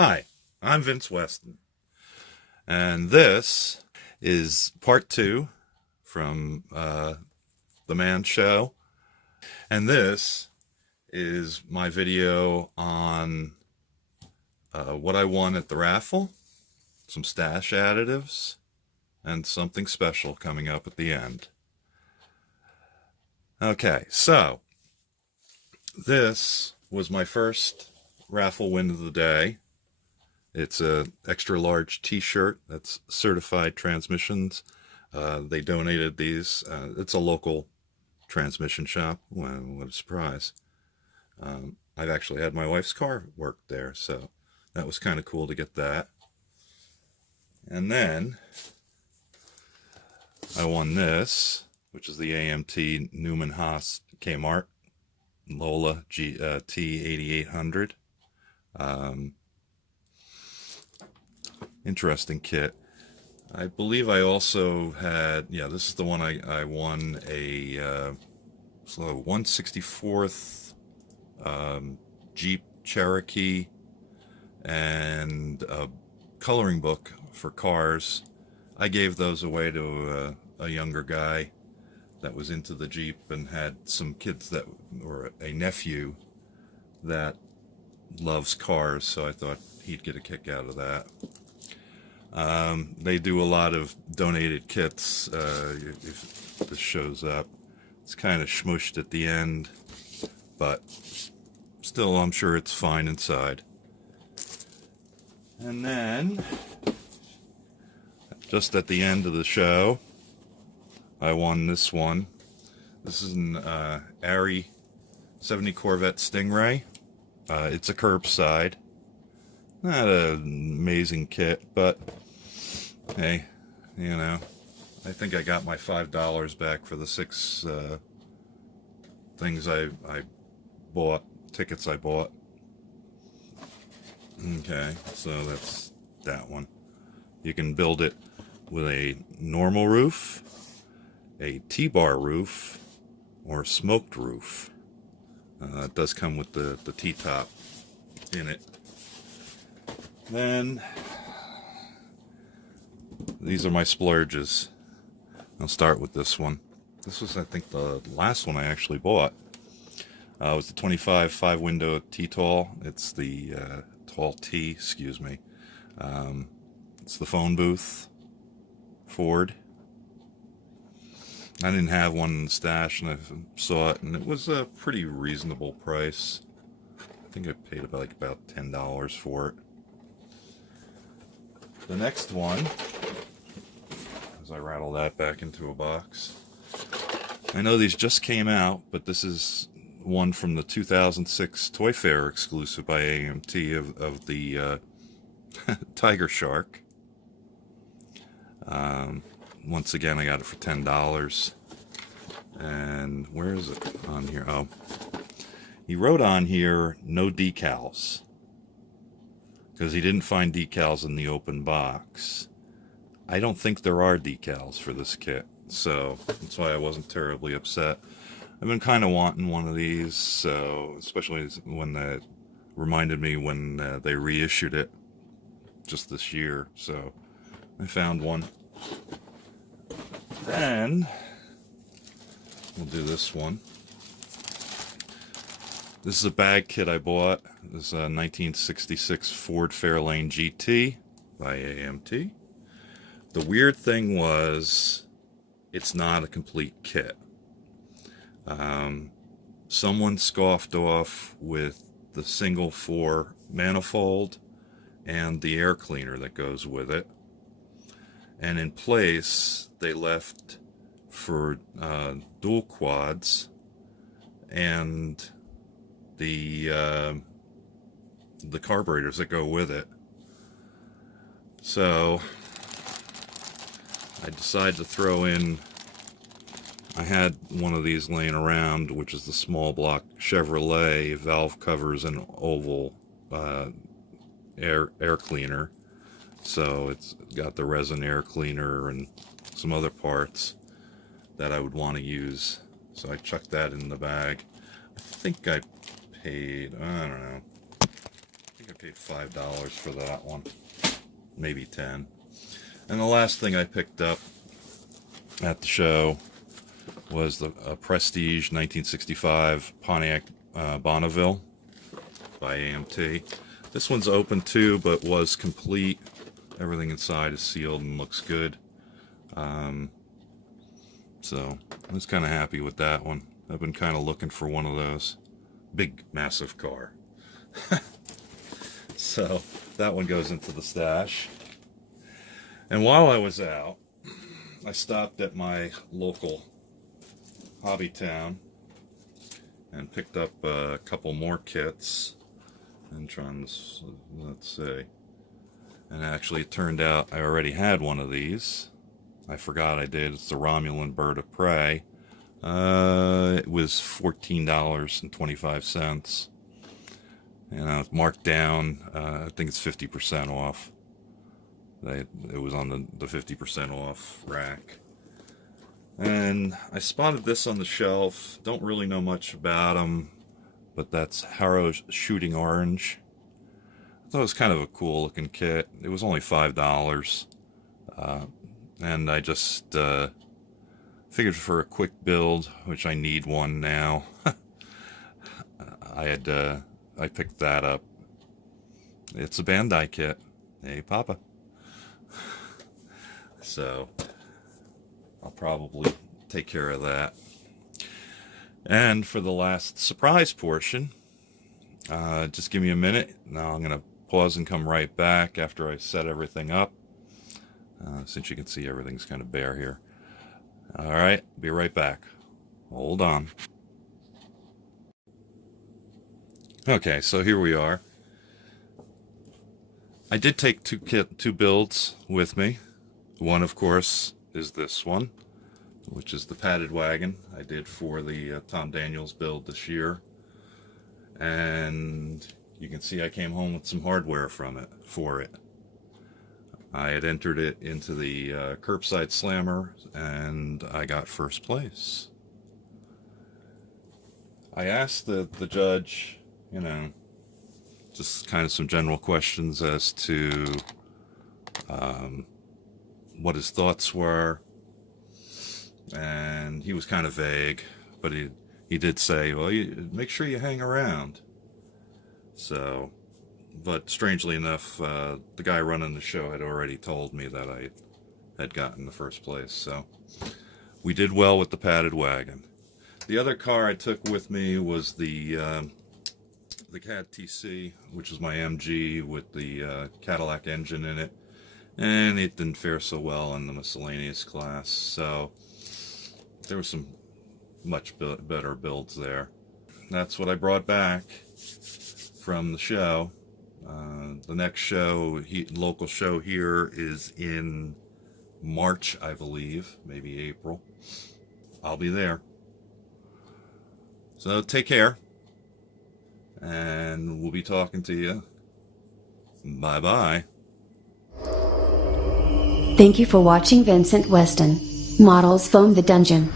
Hi, I'm Vince Weston, and this is part two from the Man Show, and this is my video on what I won at the raffle, some stash additives, and something special coming up at the end. Okay, so this was my first raffle win of the day. It's a extra large t-shirt that's certified transmissions. They donated these. It's a local transmission shop. Well, what a surprise. I've actually had my wife's car worked there, so that was kind of cool to get that. And then I won this, which is the AMT Newman Haas Kmart Lola T8800. Interesting kit. I believe I also had, yeah, this is the one I won a 164th Jeep Cherokee and a coloring book for cars. I gave those away to a younger guy that was into the Jeep and had some kids that, or a nephew that loves cars, so I thought he'd get a kick out of that. They do a lot of donated kits. If this shows up, it's kind of smushed at the end, but still I'm sure it's fine inside. And then just at the end of the show, I won this one. This is an ARI 70 Corvette Stingray. It's a curbside. Not an amazing kit, but hey, you know, I think I got my $5 back for the 6 things I bought, tickets I bought. Okay, so that's that one. You can build it with a normal roof, a T-bar roof, or a smoked roof. It does come with the T-top in it. Then these are my splurges. I'll start with this one. This was, I think, the last one I actually bought. It was the 25 5-window T-Tall. It's the Tall T, excuse me. It's the phone booth Ford. I didn't have one in the stash, and I saw it, and it was a pretty reasonable price. I think I paid about $10 for it. The next one, as I rattle that back into a box, I know these just came out, but this is one from the 2006 Toy Fair exclusive by AMT of the Tiger Shark. Once again, I got it for $10. And where is it on here? Oh, he wrote on here, no decals, because he didn't find decals in the open box. I don't think there are decals for this kit, so that's why I wasn't terribly upset. I've been kind of wanting one of these, so especially when that reminded me when they reissued it just this year, so I found one. Then we'll do this one. This is a bag kit I bought. This is a 1966 Ford Fairlane GT by AMT. The weird thing was, it's not a complete kit. Someone scoffed off with the single 4 manifold and the air cleaner that goes with it. And in place, they left for dual quads and the carburetors that go with it. So I decided to throw in, I had one of these laying around, which is the small block Chevrolet valve covers and oval air cleaner. So it's got the resin air cleaner and some other parts that I would want to use. So I chucked that in the bag. I think I paid, I don't know, I think I paid $5 for that one, maybe 10. And the last thing I picked up at the show was the Prestige 1965 Pontiac Bonneville by AMT. This one's open too, but was complete. Everything inside is sealed and looks good. So I was kind of happy with that one. I've been kind of looking for one of those. Big, massive car. So that one goes into the stash. And while I was out, I stopped at my local hobby town and picked up a couple more kits. And trying to, let's see. And actually it turned out I already had one of these. I forgot I did. It's the Romulan Bird of Prey. It was $14.25. And it's marked down. I think it's 50% off. It was on the 50% off rack. And I spotted this on the shelf. Don't really know much about them, but that's Harrow's Shooting Orange. I thought it was kind of a cool looking kit. It was only $5. And I just figured for a quick build, which I need one now, I picked that up. It's a Bandai kit. Hey, Papa. So I'll probably take care of that. And for the last surprise portion, just give me a minute. Now I'm going to pause and come right back after I set everything up. Since you can see everything's kind of bare here. Alright, be right back. Hold on. Okay, so here we are. I did take two builds with me. One, of course, is this one, which is the padded wagon I did for the Tom Daniels build this year. And you can see I came home with some hardware for it. I had entered it into the Curbside Slammer, and I got first place. I asked the judge, you know, just kind of some general questions as to what his thoughts were, and he was kind of vague, but he did say, well, make sure you hang around. So, but strangely enough, the guy running the show had already told me that I had gotten the first place, so we did well with the padded wagon. The other car I took with me was the Cad TC, which is my MG with the Cadillac engine in it, and it didn't fare so well in the miscellaneous class, so there were some much better builds there. That's what I brought back from the show. The next show, local show here, is in March, I believe, maybe April. I'll be there. So take care, and we'll be talking to you. Bye-bye. Thank you for watching Vincent Weston, Models Foam the Dungeon.